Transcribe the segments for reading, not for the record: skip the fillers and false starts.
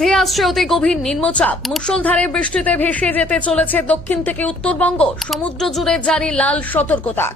ধেয়ে আসছে অতি গভীর নিম্নচাপ। মুষলধারে বৃষ্টিতে ভেসে যেতে চলেছে দক্ষিণ থেকে উত্তরবঙ্গ। সমুদ্র জুড়ে জারি লাল সতর্কতা।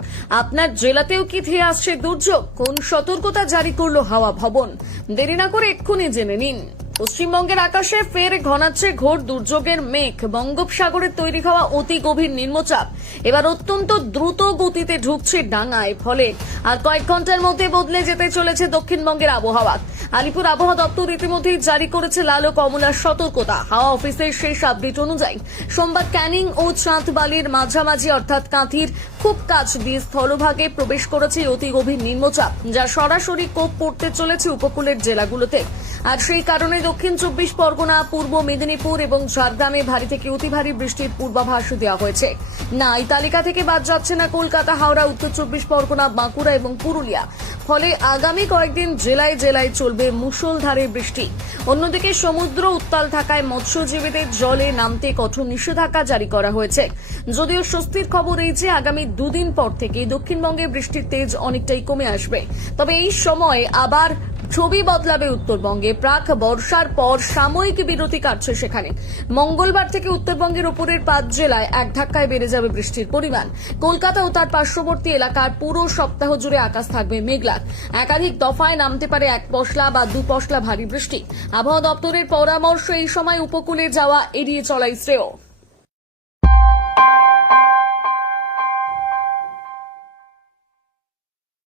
আপনার জেলাতেও কি ধেয়ে আসছে দুর্যোগ? কোন সতর্কতা জারি করলো হাওয়া ভবন? দেরি না করে এক্ষুনি জেনে নিন। পশ্চিমবঙ্গের আকাশে ফের ঘনাচ্ছে ঘোর দুর্যোগের মেঘ। বঙ্গোপসাগরে তৈরি হওয়া অতি গভীর নিম্নচাপ এবার অত্যন্ত দ্রুত গতিতে ঢুকছে ডাঙায়। ফলে আর কয়েক ঘন্টার মধ্যে বদলে যেতে চলেছে দক্ষিণবঙ্গের আবহাওয়া। আলিপুর আবহাওয়া দপ্তর ইতিমধ্যেই জারি করেছে লাল ও কমলার সতর্কতা। হাওয়া অফিসের শেষ আপডেট অনুযায়ী সোমবার ক্যানিং ও চাঁদবালির মাঝামাঝি অর্থাৎ কাঁথির খুব কাছ দিয়ে স্থলভাগে প্রবেশ করেছে অতি গভীর নিম্নচাপ, যা সরাসরি কোপ পড়তে চলেছে উপকূলের জেলাগুলোতে। আর সেই কারণে দক্ষিণ 24 পরগনা, পূর্ব মেদিনীপুর এবং ঝাড়গ্রামে ভারী থেকে অতি ভারী বৃষ্টির পূর্বাভাস দেওয়া হয়েছে। না, এই তালিকা থেকে বাদ যাচ্ছে না কলকাতা, হাওড়া, উত্তর 24 পরগনা, বাঁকুড়া এবং পুরুলিয়া। ফলে আগামী কয়েকদিন জেলায় জেলায় চলবে মুষলধারে বৃষ্টি। অন্যদিকে সমুদ্র উত্তাল থাকায় মৎস্যজীবীদের জলে নামতে কঠোর নিষেধাজ্ঞা জারি করা হয়েছে। যদিও স্বস্তির খবর এই যে আগামী দুদিন পর থেকে দক্ষিণবঙ্গে বৃষ্টির তেজ অনেকটাই কমে আসবে। তবে এই সময় আবার ছবি বদলাবে উত্তরবঙ্গে। প্রাক বর্ষার পর সাময়িক বিরতি কাটছে সেখানে। মঙ্গলবার থেকে উত্তরবঙ্গের উপরের 5 জেলায় এক ধাক্কায় বেড়ে যাবে বৃষ্টির পরিমাণ। কলকাতা ও তার পার্শ্ববর্তী এলাকার পুরো সপ্তাহ জুড়ে আকাশ থাকবে মেঘলা। একাধিক দফায় নামতে পারে 1 পশলা বা 2 পশলা ভারী বৃষ্টি। আবহাওয়া দপ্তরের পরামর্শ, এই সময় উপকূলে যাওয়া এড়িয়ে চলাই শ্রেয়।